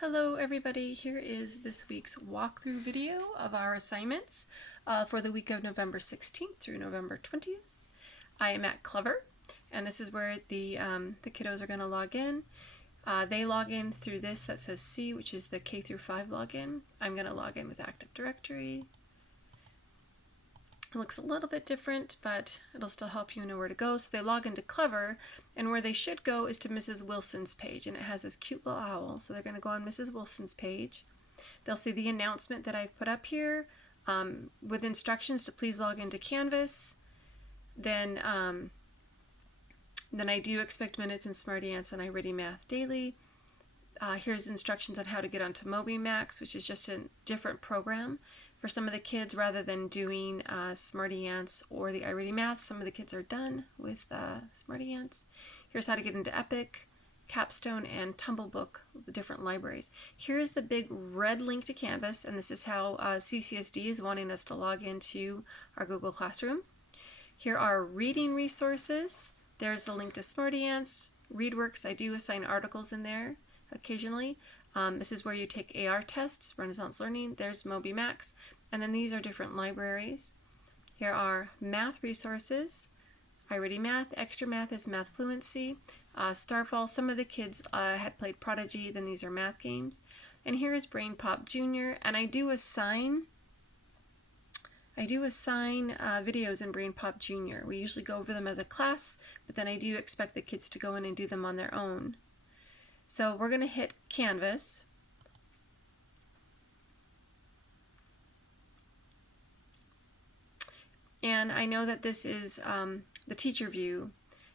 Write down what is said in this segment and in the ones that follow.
Hello everybody, here is this week's walkthrough video of our assignments for the week of November 16th through November 20th. I am at Clever, and this is where the kiddos are going to log in. They log in through this that says C, which is the K through 5 login. I'm going to log in with Active Directory. It looks a little bit different, but it'll still help you know where to go. So they log into Clever, and where they should go is to Mrs. Wilson's page, and it has this cute little owl. So they're going to go on Mrs. Wilson's page. They'll see the announcement that I've put up here with instructions to please log into Canvas. Then I do expect minutes in SmartyAnts and iReadyMath daily. Here's instructions on how to get onto MobyMax, which is just a different program for some of the kids. Rather than doing SmartyAnts or the iReadyMath, some of the kids are done with SmartyAnts. Here's how to get into Epic, Capstone, and Tumblebook, the different libraries. Here's the big red link to Canvas, and this is how CCSD is wanting us to log into our Google Classroom. Here are reading resources. There's the link to SmartyAnts, ReadWorks. I do assign articles in there occasionally. This is where you take AR tests, Renaissance Learning. There's MobyMax. And then these are different libraries. Here are math resources. iReadyMath. Extra Math is Math Fluency. Starfall, some of the kids had played Prodigy, then these are math games. And here is BrainPop Junior, and I do assign videos in BrainPop Junior. We usually go over them as a class, but then I do expect the kids to go in and do them on their own. So we're going to hit Canvas. And I know that this is the teacher view.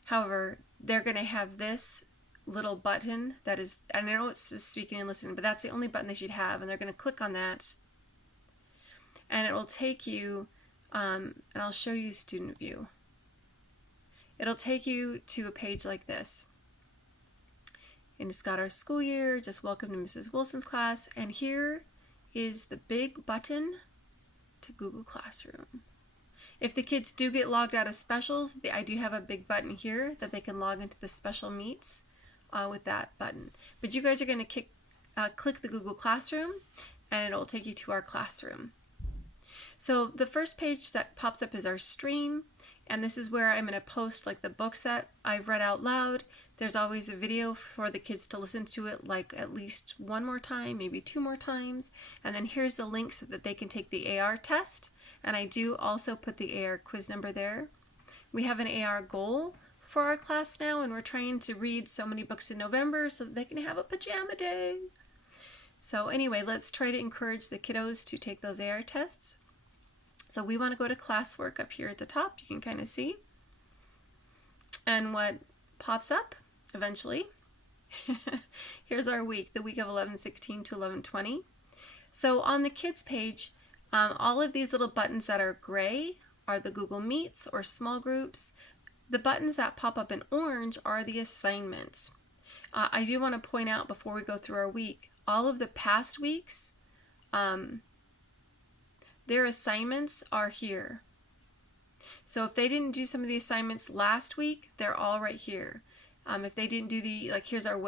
However, they're going to have this little button that is, and I know it's speaking and listening, but that's the only button they should have. And they're going to click on that. And it will take you, and I'll show you student view. It'll take you to a page like this. And it's got our school year, just welcome to Mrs. Wilson's class. And here is the big button to Google Classroom. If the kids do get logged out of specials, I do have a big button here that they can log into the special meets with that button. But you guys are going to click the Google Classroom, and it'll take you to our classroom. So the first page that pops up is our stream, and this is where I'm going to post like the books that I've read out loud. There's always a video for the kids to listen to it like at least one more time, maybe 2 more times. And then here's the link so that they can take the AR test. And I do also put the AR quiz number there. We have an AR goal for our class now, and we're trying to read so many books in November so that they can have a pajama day. So anyway, let's try to encourage the kiddos to take those AR tests. So we want to go to classwork up here at the top. You can kind of see. And what pops up eventually, here's our week, the week of 11/16 to 11/20. So on the kids page, all of these little buttons that are gray are the Google Meets or small groups. The buttons that pop up in orange are the assignments. I do want to point out before we go through our week, all of the past weeks, their assignments are here. So if they didn't do some of the assignments last week, they're all right here. If they didn't do here's our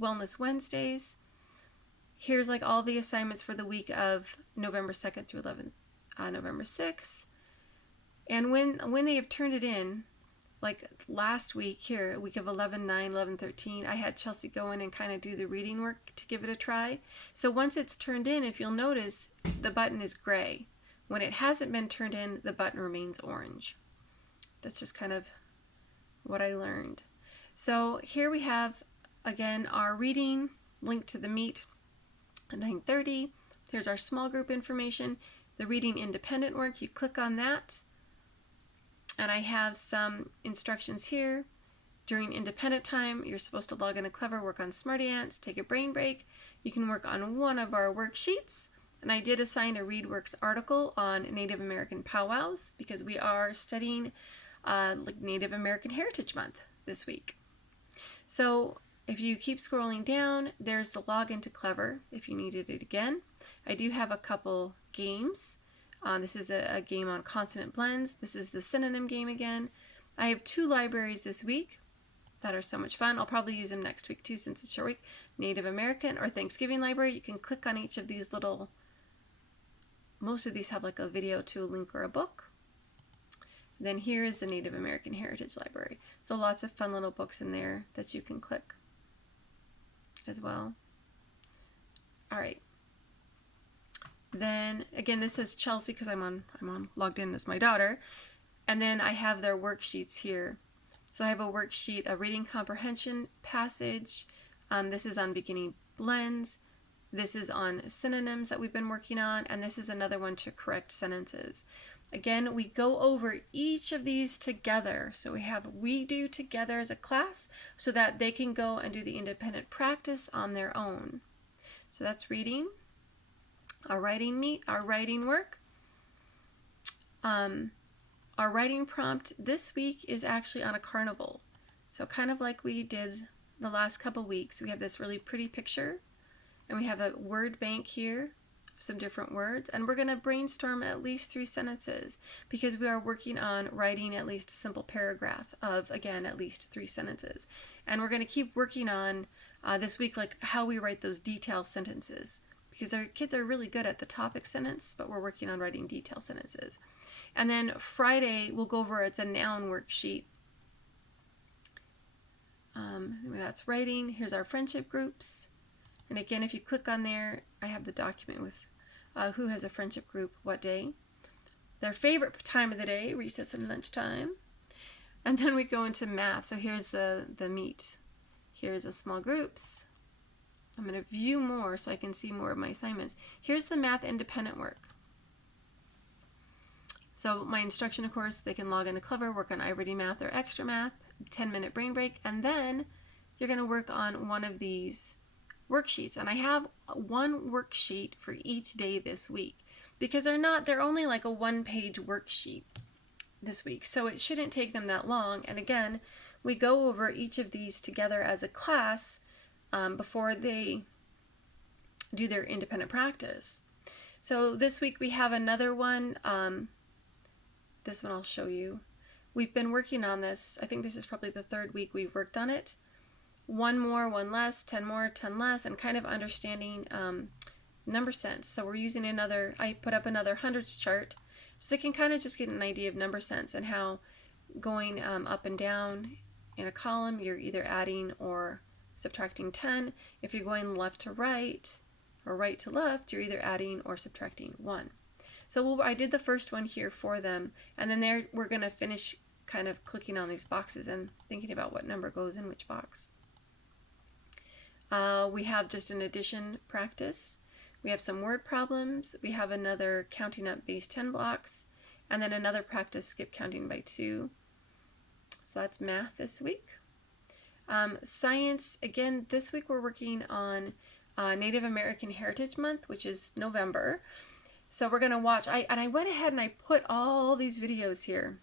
Wellness Wednesdays. Here's like all the assignments for the week of November 2nd through November 6th. And when they have turned it in, like last week here, week of 11/9, 11/13, I had Chelsea go in and kind of do the reading work to give it a try. So once it's turned in, if you'll notice, the button is gray. When it hasn't been turned in, the button remains orange. That's just kind of what I learned. So here we have, again, our reading, link to the meet at 9:30. Here's our small group information. The reading independent work, you click on that. And I have some instructions here. During independent time, you're supposed to log into Clever, work on SmartyAnts, take a brain break. You can work on one of our worksheets. And I did assign a ReadWorks article on Native American powwows because we are studying like Native American Heritage Month this week. So if you keep scrolling down, there's the log into Clever if you needed it again. I do have a couple games. This is a game on consonant blends. This is the synonym game again. I have 2 libraries this week. that are so much fun. I'll probably use them next week too, since it's short week. Native American or Thanksgiving library. You can click on each of these little, most of these have like a video to a link or a book. Then here is the Native American Heritage Library. So lots of fun little books in there that you can click as well. All right. Then again, this says Chelsea because I'm on logged in as my daughter. And then I have their worksheets here. So I have a worksheet, a reading comprehension passage. This is on beginning blends. This is on synonyms that we've been working on. And this is another one to correct sentences. Again, we go over each of these together. So we do together as a class so that they can go and do the independent practice on their own. So that's reading. Our writing work. Our writing prompt this week is actually on a carnival. So kind of like we did the last couple weeks, we have this really pretty picture and we have a word bank here, some different words, and we're going to brainstorm at least 3 sentences because we are working on writing at least a simple paragraph of, again, at least 3 sentences. And we're going to keep working on this week, like how we write those detailed sentences, because our kids are really good at the topic sentence, but we're working on writing detail sentences. And then Friday, we'll go over, it's a noun worksheet. That's writing. Here's our friendship groups. And again, if you click on there, I have the document with who has a friendship group, what day. Their favorite time of the day, recess and lunchtime. And then we go into math. So here's the meat. Here's the small groups. I'm going to view more so I can see more of my assignments. Here's the math independent work. So my instruction, of course, they can log into Clever, work on iReady Math or Extra Math, 10-minute brain break, and then you're going to work on one of these worksheets. And I have one worksheet for each day this week because they're only like a 1-page worksheet this week. So it shouldn't take them that long. And again, we go over each of these together as a class before they do their independent practice. So this week we have another one. This one I'll show you. We've been working on this. I think this is probably the 3rd week we've worked on it. 1 more, 1 less, 10 more, 10 less, and kind of understanding number sense. So we're using I put up another hundreds chart so they can kind of just get an idea of number sense and how going up and down in a column, you're either adding or subtracting 10. If you're going left to right or right to left, you're either adding or subtracting 1. So I did the first one here for them, and then we're going to finish kind of clicking on these boxes and thinking about what number goes in which box. We have just an addition practice. We have some word problems. We have another counting up base 10 blocks, and then another practice skip counting by 2. So that's math this week. Science, again, this week we're working on Native American Heritage Month, which is November. So we're going to watch, I went ahead and I put all these videos here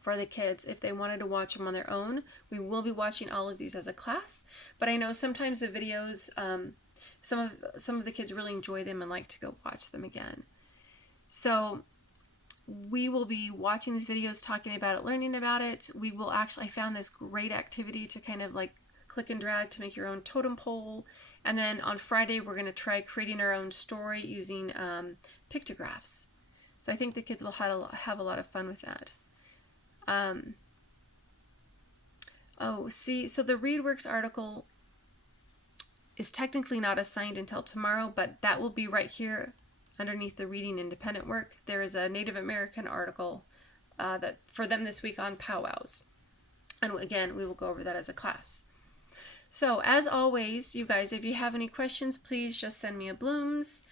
for the kids if they wanted to watch them on their own. We will be watching all of these as a class, but I know sometimes the videos, some of the kids really enjoy them and like to go watch them again. So we will be watching these videos, talking about it, learning about it. We will actually, I found this great activity to kind of like click and drag to make your own totem pole. And then on Friday, we're going to try creating our own story using pictographs. So I think the kids will have a lot of fun with that. So the ReadWorks article is technically not assigned until tomorrow, but that will be right here underneath the reading independent work. There is a Native American article that for them this week on powwows. And again, we will go over that as a class. So as always, you guys, if you have any questions, please just send me a Blooms.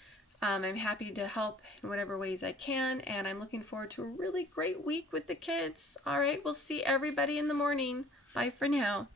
I'm happy to help in whatever ways I can, and I'm looking forward to a really great week with the kids. All right, we'll see everybody in the morning. Bye for now.